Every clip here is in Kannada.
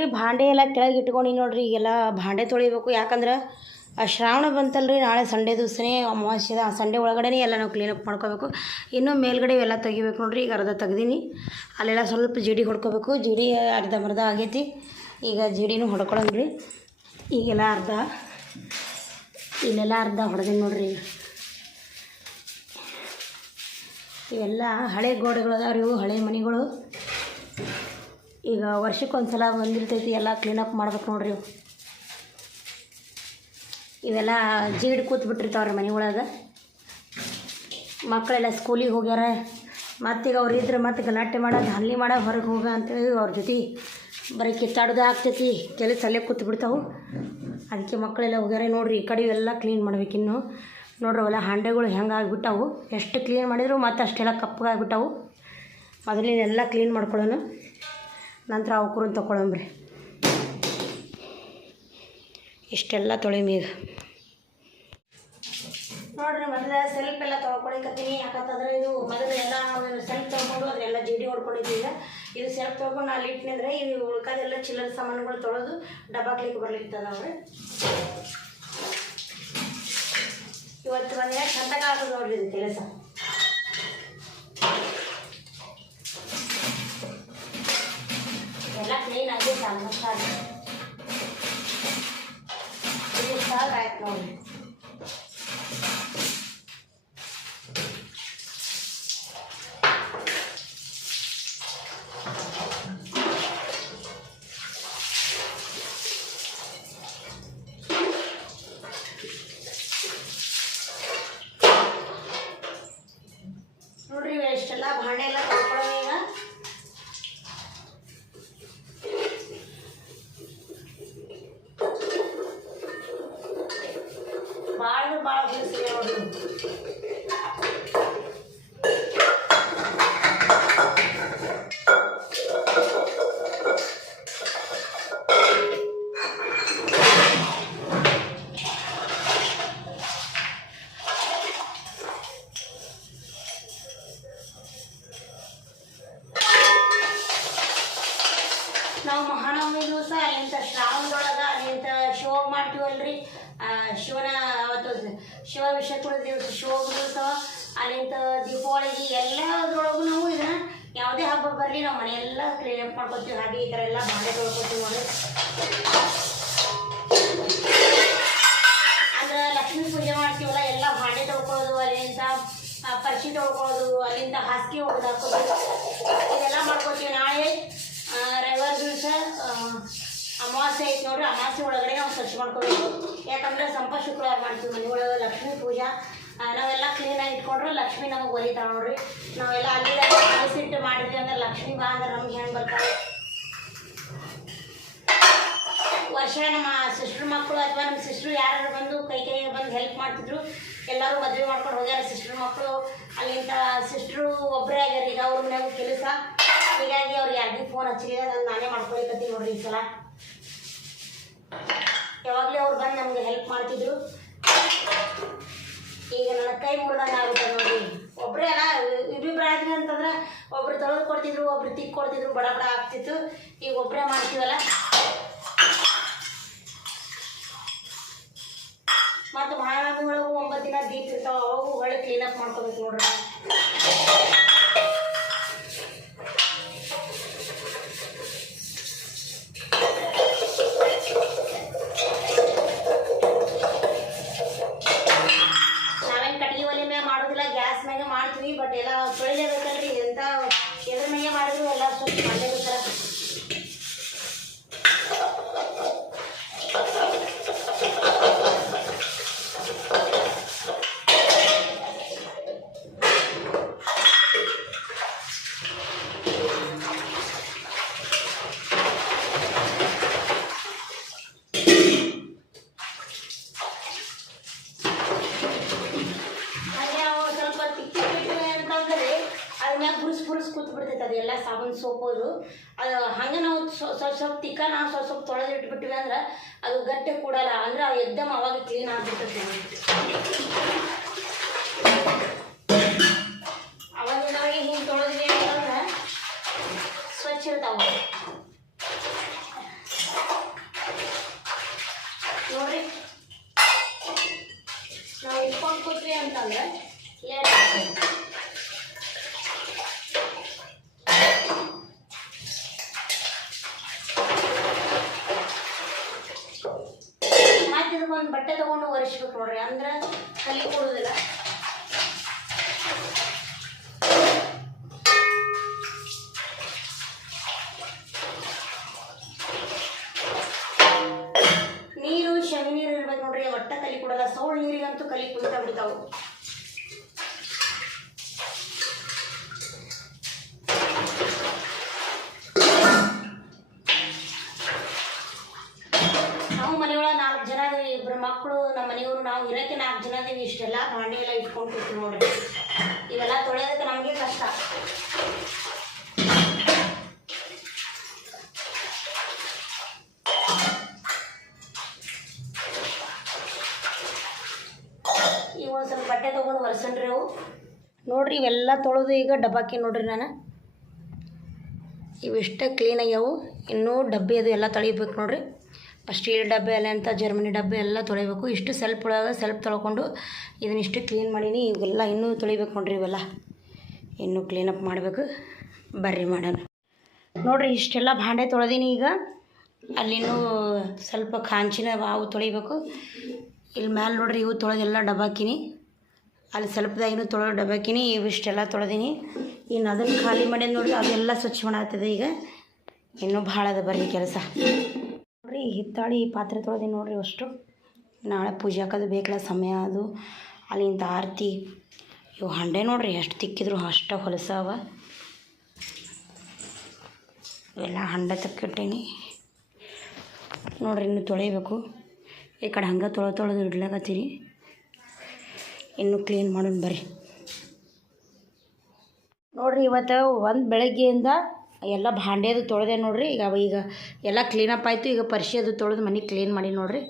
ನೋಡ್ರಿ, ಭಾಂಡೆ ಎಲ್ಲ ಕೆಳಗೆ ಇಟ್ಕೊಂಡು ನೋಡ್ರಿ, ಈಗೆಲ್ಲ ಭಾಂಡೆ ತೊಳಿಬೇಕು. ಯಾಕಂದ್ರೆ ಆ ಶ್ರಾವಣ ಬಂತಲ್ರಿ, ನಾಳೆ ಸಂಡೇ ದಿವಸನೇ ಅಮಾವಾಸ್ಯದ ಆ ಸಂಡೇ ಒಳಗಡೆ ಎಲ್ಲ ನಾವು ಕ್ಲೀನಪ್ ಮಾಡ್ಕೋಬೇಕು. ಇನ್ನೂ ಮೇಲ್ಗಡೆ ಇವೆಲ್ಲ ತೆಗಿಬೇಕು ನೋಡ್ರಿ, ಈಗ ಅರ್ಧ ತೆಗ್ದೀನಿ. ಅಲ್ಲೆಲ್ಲ ಸ್ವಲ್ಪ ಜಿಡಿ ಹೊಡ್ಕೋಬೇಕು. ಜಿಡಿ ಅರ್ಧ ಮರ್ಧ ಆಗೈತಿ. ಈಗ ಜಿಡಿನೂ ಹೊಡ್ಕೊಳಂಗ್ರಿ ಈಗೆಲ್ಲ ಅರ್ಧ, ಇಲ್ಲೆಲ್ಲ ಅರ್ಧ ಹೊಡೆದೀನಿ ನೋಡ್ರಿ. ಇವೆಲ್ಲ ಹಳೆ ಗೋಡೆಗಳು ಇವು ಹಳೆ ಮನೆಗಳು. ಈಗ ವರ್ಷಕ್ಕೊಂದ್ಸಲ ಬಂದಿರ್ತೈತಿ, ಎಲ್ಲ ಕ್ಲೀನಪ್ ಮಾಡ್ಬೇಕು ನೋಡ್ರಿ ಇವು. ಇವೆಲ್ಲ ಜೀಡ್ ಕೂತ್ಬಿಟ್ಟಿರ್ತಾವ್ರಿ ಮನೆ ಒಳಗೆ. ಮಕ್ಕಳೆಲ್ಲ ಸ್ಕೂಲಿಗೆ ಹೋಗ್ಯಾರ. ಮತ್ತೀಗ ಅವ್ರು ಇದ್ರೆ ಮತ್ತೆ ಗಲಾಟೆ ಮಾಡೋದು ಹಲ್ಲಿ ಮಾಡೋ ಹೊರಗೆ ಹೋಗ ಅಂತೇಳಿ ಅವ್ರ ಜೊತೆ ಬರೀ ಕಿತ್ತಾಡೋದೇ ಆಗ್ತೈತಿ, ಕೆಲಸ ಅಲ್ಲೇ ಕೂತ್ ಬಿಡ್ತಾವೆ. ಅದಕ್ಕೆ ಮಕ್ಕಳೆಲ್ಲ ಹೋಗ್ಯಾರ. ನೋಡ್ರಿ ಈ ಕಡೆ ಎಲ್ಲ ಕ್ಲೀನ್ ಮಾಡ್ಬೇಕು ಇನ್ನು. ನೋಡ್ರಿ ಅವೆಲ್ಲ ಹಾಂಡೆಗಳು ಹೆಂಗೆ ಆಗಿಬಿಟ್ಟಾವು. ಎಷ್ಟು ಕ್ಲೀನ್ ಮಾಡಿದ್ರು ಮತ್ತೆ ಅಷ್ಟೆಲ್ಲ ಮೊದಲಿನ ಮೊದಲಿನೆಲ್ಲ ಕ್ಲೀನ್ ಮಾಡ್ಕೊಳ್ಳೋಣ ನಂತರ ಅವಕರನ್ನ ತೊಗೊಳಂಬ್ರಿ ಇಷ್ಟೆಲ್ಲ ತೊಳಿಮಿ ಈಗ. ನೋಡ್ರಿ, ಮೊದಲ ಸೆಲ್ಫ್ ಎಲ್ಲ ತೊಳ್ಕೊಳಿಕತ್ತೀನಿ. ಯಾಕಂತಂದ್ರೆ ಇದು ಮೊದಲು ಎಲ್ಲ ಸೆಲ್ಫ್ ತೊಗೊಂಡು ಅದೆಲ್ಲ ಜಿಡಿ ಹೊಡ್ಕೊಂಡಿದ್ದೀವಿ ಇದು ಸೆಲ್ಫ್ ತೊಗೊಂಡು ನಾನು ಇಟ್ಟಿನಿಂದ್ರೆ ಇದು ಉಳ್ಕೋದೆಲ್ಲ ಚಿಲ್ಲರ್ ಸಾಮಾನುಗಳು ತೊಳೆದು ಡಬ್ಬಾಕ್ಲಿಕ್ಕೆ ಬರ್ಲಿಕ್ಕೆ ಅವ್ರಿ. ಇವತ್ತು ಬಂದಿನ ಚಂದಾಗ ಆಗ್ತದೆ ನೋಡ್ರಿ ಇದು ಕೆಲಸ. ಎಲ್ಲ ಕ್ಲೀನ್ ಆಗೈತೆ ಆಲ್ಮೋಸ್ಟ್ ಆಗಿ ಇದು ಶಿವನ ಅವತ್ತು ಶಿವ ವಿಷಯಕುಳ ದಿವಸ ಶಿವ ದಿವಸ ಅಲ್ಲಿಂದ ದೀಪಾವಳಿಗೆ ಎಲ್ಲದ್ರೊಳಗೂ ನಾವು ಇದನ್ನ ಯಾವುದೇ ಹಬ್ಬ ಬರಲಿ ನಾವು ಮನೆಯೆಲ್ಲ ಕ್ಲೀನ್ ಮಾಡ್ಕೊತೀವಿ. ಹಾಗೆ ಈ ಥರ ಎಲ್ಲ ಬಾಂಡೆ ತೊಳ್ಕೊತೀವಿ ನೋಡಿ. ಅಂದ್ರೆ ಲಕ್ಷ್ಮೀ ಪೂಜೆ ಮಾಡ್ತೀವಲ್ಲ, ಎಲ್ಲ ಭಾಂಡೆ ತೊಳ್ಕೊಳ್ಳೋದು, ಅಲ್ಲಿಂದ ಪರ್ಚಿ ತೊಳ್ಕೊಳ್ಳೋದು, ಅಲ್ಲಿಂದ ಹಾಸಿಗೆ ಒಗ್ದು ಹಾಕೋದು, ಇದೆಲ್ಲ ಮಾಡ್ಕೊತೀವಿ. ನಾಳೆ ರವಿವಾರ ದಿವಸ ಅಮಾವಾಸ್ಯೆ ಐತೆ ನೋಡ್ರಿ ಅಮಾವಾಸ್ಯೆ ಒಳಗಡೆ ನಾವು ಸ್ವಚ್ಛ ಮಾಡ್ಕೋಬೇಕು. ಯಾಕಂದ್ರೆ ಸಂಪ ಶುಕ್ರವಾರ ಮಾಡ್ತೀವಿ ಮನೆ ಒಳಗೆ, ಲಕ್ಷ್ಮೀ ಪೂಜಾ. ನಾವೆಲ್ಲ ಕ್ಲೀನಾಗಿ ಇಟ್ಕೊಂಡ್ರೆ ಲಕ್ಷ್ಮಿ ನಮಗೆ ಒಲಿತಾವ ನೋಡ್ರಿ. ನಾವೆಲ್ಲ ಅಲ್ಲಿ ಸಿಟ್ಟು ಮಾಡಿದ್ವಿ ಅಂದ್ರೆ ಲಕ್ಷ್ಮಿ ಬಾ ಅಂದ್ರೆ ನಮ್ಗೆ ಹೆಂಗೆ ಬರ್ತಾರೆ ವರ್ಷ ನಮ್ಮ ಸಿಸ್ಟ್ರ್ ಮಕ್ಕಳು ಅಥವಾ ನಮ್ಮ ಸಿಸ್ಟ್ರು ಯಾರು ಬಂದು ಕೈ ಕೈ ಬಂದು ಹೆಲ್ಪ್ ಮಾಡ್ತಿದ್ರು, ಎಲ್ಲರೂ ಮದುವೆ ಮಾಡ್ಕೊಂಡು ಹೋಗ್ಯಾರ ಸಿಸ್ಟ್ರ್ ಮಕ್ಕಳು ಅಲ್ಲಿಂದ ಸಿಸ್ಟ್ರು ಒಬ್ಬರೇ ಆಗ್ಯಾರ, ಈಗ ಅವ್ರ ಮ್ಯಾಗ ಕೆಲಸ. ಹೀಗಾಗಿ ಅವ್ರಿಗೆ ಯಾರಿಗೂ ಫೋನ್ ಹಚ್ಚಿಲ್ಲ ನಾನು ನಾನೇ ಮಾಡ್ಕೊಳಿಕತ್ತೀನಿ ನೋಡ್ರಿ ಈ ಸಲ. ಯಾವಾಗಲೂ ಅವ್ರು ಬಂದು ನಮಗೆ ಹೆಲ್ಪ್ ಮಾಡ್ತಿದ್ರು. ಈಗ ನನ್ನ ಕೈ ಮುರಿದಂಗೆ ಆಗುತ್ತೆ ನೋಡಿ. ಒಬ್ಬರೇ ಅಲ್ಲ ಇಬ್ಬಿಬ್ರು ಆದ್ರಿ ಅಂತಂದ್ರೆ ಒಬ್ರು ತೊಳೆದು ಕೊಡ್ತಿದ್ರು, ಒಬ್ರು ತಿಕ್ ಕೊಡ್ತಿದ್ರು, ಬಡ ಬಡ ಆಗ್ತಿತ್ತು. ಈಗ ಒಬ್ಬರೇ ಮಾಡ್ತೀವಲ್ಲ? ಮತ್ತು ಮಹಾನವಮಿ ಒಳಗೂ ಒಂಬತ್ತು ದಿನ ದೀಪ ಇರ್ತಾವೆ, ಅವಾಗೂ ಒಳ್ಳೆ ಕ್ಲೀನಪ್ ಮಾಡ್ಕೋಬೇಕು ನೋಡ್ರಿ. ಮಾಡೋದಿಲ್ಲ ಗ್ಯಾಸ್ ಮ್ಯಾಗೆ ಮಾಡ್ತೀವಿ ಬಟ್ ಎಲ್ಲ ತೊಳಿಲೇಬೇಕಲ್ರಿ ಎಂತ ಎದ್ರ ಮ್ಯಾಗೆ ಮಾಡಿದ್ರು ಎಲ್ಲ ಸ್ವಚ್ಛ ಮಾಡಲೇಬೇಕಲ್ಲ ಹಾಗೆ ಅವು ಸ್ವಲ್ಪ ತಿಕ್ಕಿ ಬಿಟ್ಟರೆ ಅಂತಂದ್ರೆ ಅದ್ರ ಮ್ಯಾಗ ಬುರ್ಸ್ ಬುರ್ಸ್ ಕೂತ್ ಬಿಡ್ತೈತೆ ಅದೆಲ್ಲ ಸಾಬೂನು ಸೋಪೋದು ಅದು. ಹಂಗೆ ನಾವು ಸ್ವ- ಸ್ವಲ್ಪ ಸ್ವಲ್ಪ ತಿಕ್ಕ ನಾವು ಸ್ವಲ್ಪ ಸ್ವಲ್ಪ ತೊಳೆದು ಇಟ್ಬಿಟ್ಟಿವಿ ಅಂದ್ರೆ ಅದು ಗಟ್ಟಿ ಕೂಡಲ್ಲ. ಅಂದ್ರೆ ಎದ್ದಮ್ ಅವಾಗ ಕ್ಲೀನ್ ಆಗ್ಬಿಡ್ತೈತೆ ಅವಾಗಿನವಾಗಿ ಹಿಂಗೆ ತೊಳೆದ್ವಿ ಅಂತಂದ್ರೆ ಸ್ವಚ್ಛ ಇರ್ತಾವೆ ಒರೆಸ್ಬೇಕು ನೋಡ್ರಿ ಅಂದ್ರೆ ಕಲಿ ಕೊಡೋದಿಲ್ಲ ನಾವು ಇರೋಕೆ ನಾಲ್ಕು ಜನ ನೀವು ಇಷ್ಟೆಲ್ಲ. ಭಾಂಡೆ ಎಲ್ಲ ಇಟ್ಕೊಂಡು ಕೂತೀವಿ ನೋಡ್ರಿ. ಇವೆಲ್ಲ ತೊಳೆಯೋದಕ್ಕೆ ನಮಗೆ ಕಷ್ಟ. ಈಗ ಒಂದು ಸ್ವಲ್ಪ ಬಟ್ಟೆ ತೊಗೊಂಡು ಒರೆಸನ್ರಿ ಅವು. ನೋಡ್ರಿ ಇವೆಲ್ಲ ತೊಳೆದು ಈಗ ಡಬ್ಬಾಕಿ ನೋಡ್ರಿ ನಾನು. ಇವೆಷ್ಟೇ ಕ್ಲೀನ್ ಆಗ್ಯಾವು. ಇನ್ನೂ ಡಬ್ಬಿ ಅದು ಎಲ್ಲ ತೊಳಿಬೇಕು ನೋಡ್ರಿ. ಸ್ಟೀಲ್ ಡಬ್ಬೆ ಎಲ್ಲ ಅಂತ, ಜರ್ಮನಿ ಡಬ್ಬೆ ಎಲ್ಲ ತೊಳಿಬೇಕು. ಇಷ್ಟು ಸೆಲ್ಫ್ ಒಳಗೆ ಸೆಲ್ಫ್ ತೊಳ್ಕೊಂಡು ಇದನ್ನಿಷ್ಟು ಕ್ಲೀನ್ ಮಾಡೀನಿ. ಇವೆಲ್ಲ ಇನ್ನೂ ತೊಳಿಬೇಕು ನೋಡ್ರಿ ಇವೆಲ್ಲ. ಇನ್ನೂ ಕ್ಲೀನಪ್ ಮಾಡಬೇಕು. ಬರ್ರಿ ಮಾಡೋಣ. ನೋಡ್ರಿ, ಇಷ್ಟೆಲ್ಲ ಭಾಂಡೆ ತೊಳೆದೀನಿ ಈಗ. ಅಲ್ಲಿನೂ ಸ್ವಲ್ಪ ಕಾಂಚಿನ ಅವು ತೊಳಿಬೇಕು. ಇಲ್ಲಿ ಮ್ಯಾಲೆ ನೋಡ್ರಿ ಇವು ತೊಳೆದೆಲ್ಲ ಡಬ್ಬಾಕಿನಿ. ಅಲ್ಲಿ ಸ್ವಲ್ಪದಾಗಿನೂ ತೊಳೆದು ಡಬ್ಬಾಕಿನಿ. ಇವಿಷ್ಟೆಲ್ಲ ತೊಳೆದೀನಿ. ಇನ್ನು ಅದನ್ನು ಖಾಲಿ ಮಾಡಿ ನೋಡ್ರಿ, ಅದೆಲ್ಲ ಸ್ವಚ್ಛ ಮಾಡತ್ತದೆ ಈಗ. ಇನ್ನೂ ಭಾಳ ಅದ ಬರ್ರಿ ಕೆಲಸ. ನೋಡ್ರಿ ಹಿತ್ತಾಳಿ ಪಾತ್ರೆ ತೊಳೆದೀನಿ ನೋಡ್ರಿ ಅಷ್ಟು. ನಾಳೆ ಪೂಜೆ ಹಾಕೋದು ಬೇಕಲ್ಲ, ಸಮಯ ಅದು. ಅಲ್ಲಿಂದ ಆರತಿ. ಇವು ಹಂಡೆ ನೋಡ್ರಿ, ಎಷ್ಟು ತಿಕ್ಕಿದ್ರು ಅಷ್ಟು ಹೊಲಸಾವ ಇವೆಲ್ಲ ಹಂಡೆ ತಕ್ಕಿಟ್ಟೀನಿ. ನೋಡ್ರಿ ಇನ್ನು ತೊಳಿಬೇಕು ಈ ಕಡೆ ಹಂಗೆ ತೊಳೆ ತೊಳೆದು ಇಡ್ಲಾಕತ್ತೀರಿ ಇನ್ನು ಕ್ಲೀನ್ ಮಾಡೋಣ ಬರ್ರಿ. ನೋಡ್ರಿ ಇವತ್ತು ಒಂದು ಬೆಳಗ್ಗೆಯಿಂದ ಎಲ್ಲ ಭಾಂಡೆದು ತೊಳೆದೆ ನೋಡಿರಿ. ಈಗ ಈಗ ಎಲ್ಲ ಕ್ಲೀನಪ್ ಆಯಿತು. ಈಗ ಪರಿಷೆದು ತೊಳೆದು ಮನೆ ಕ್ಲೀನ್ ಮಾಡಿ ನೋಡಿರಿ.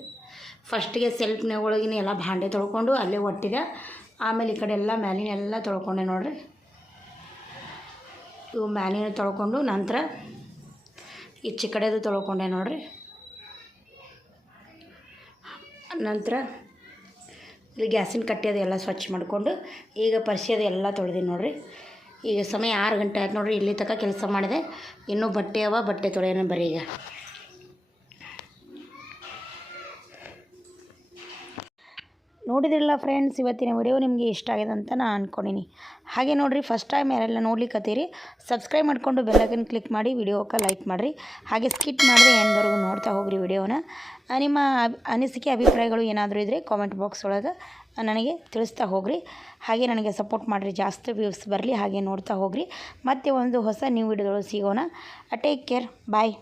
ಫಸ್ಟಿಗೆ ಸೆಲ್ಫ್ನೊಳಗಿನ ಎಲ್ಲ ಭಾಂಡೆ ತೊಳ್ಕೊಂಡು ಅಲ್ಲೇ ಒಟ್ಟಿದೆ ಆಮೇಲೆ ಈ ಕಡೆ ಎಲ್ಲ ಮ್ಯಾಲಿನೆಲ್ಲ ತೊಳ್ಕೊಂಡೆ ನೋಡಿರಿ. ಇವು ಮ್ಯಾಲಿನ ತೊಳ್ಕೊಂಡು ನಂತರ ಈಚೆ ಕಡೆದು ತೊಳ್ಕೊಂಡೆ ನೋಡಿರಿ. ನಂತರ ಇಲ್ಲಿ ಗ್ಯಾಸಿನ ಕಟ್ಟಿ ಅದು ಎಲ್ಲ ಸ್ವಚ್ಛ ಮಾಡಿಕೊಂಡು ಈಗ ಪರಿಸಿ ಎಲ್ಲ ತೊಳೆದೀನಿ ನೋಡ್ರಿ. ಈಗ ಸಮಯ ಆರು ಗಂಟೆ ಆಯ್ತು ನೋಡ್ರಿ, ಇಲ್ಲಿ ತನಕ ಕೆಲಸ ಮಾಡಿದೆ. ಇನ್ನೂ ಬಟ್ಟೆ ಅವ, ಬಟ್ಟೆ ತೊಳೆಯೋಣ ಬರೀ ಈಗ. ನೋಡಿದ್ರಲ್ಲ ಫ್ರೆಂಡ್ಸ್ ಇವತ್ತಿನ ವಿಡಿಯೋ ನಿಮಗೆ ಇಷ್ಟ ಆಗಿದೆ ಅಂತ ನಾನು ಅಂದ್ಕೊಂಡಿನಿ ಹಾಗೆ ನೋಡಿರಿ ಫಸ್ಟ್ ಟೈಮ್ ಯಾರೆಲ್ಲ ನೋಡ್ಲಿಕ್ಕತ್ತೀರಿ ಸಬ್ಸ್ಕ್ರೈಬ್ ಮಾಡಿಕೊಂಡು ಬೆಲ್ಲೈಕನ್ ಕ್ಲಿಕ್ ಮಾಡಿ ವಿಡಿಯೋಕ್ಕೆ ಲೈಕ್ ಮಾಡಿರಿ. ಹಾಗೆ ಸ್ಕಿಟ್ ಮಾಡಿದ್ರೆ ಎಂದವರೆಗೂ ನೋಡ್ತಾ ಹೋಗ್ರಿ ವಿಡಿಯೋನ ನಿಮ್ಮ ಅನಿಸಿಕೆ, ಅಭಿಪ್ರಾಯಗಳು ಏನಾದರೂ ಇದ್ದರೆ ಕಾಮೆಂಟ್ ಬಾಕ್ಸ್ ಒಳಗೆ ನನಗೆ ತಿಳಿಸ್ತಾ ಹೋಗ್ರಿ. ಹಾಗೆ ನನಗೆ ಸಪೋರ್ಟ್ ಮಾಡಿರಿ. ಜಾಸ್ತಿ ವ್ಯೂಸ್ ಬರಲಿ ಹಾಗೆ ನೋಡ್ತಾ ಹೋಗ್ರಿ. ಮತ್ತೆ ಒಂದು ಹೊಸ ನ್ಯೂ ವಿಡಿಯೋದೊಳಗೆ ಸಿಗೋಣ. Take care bye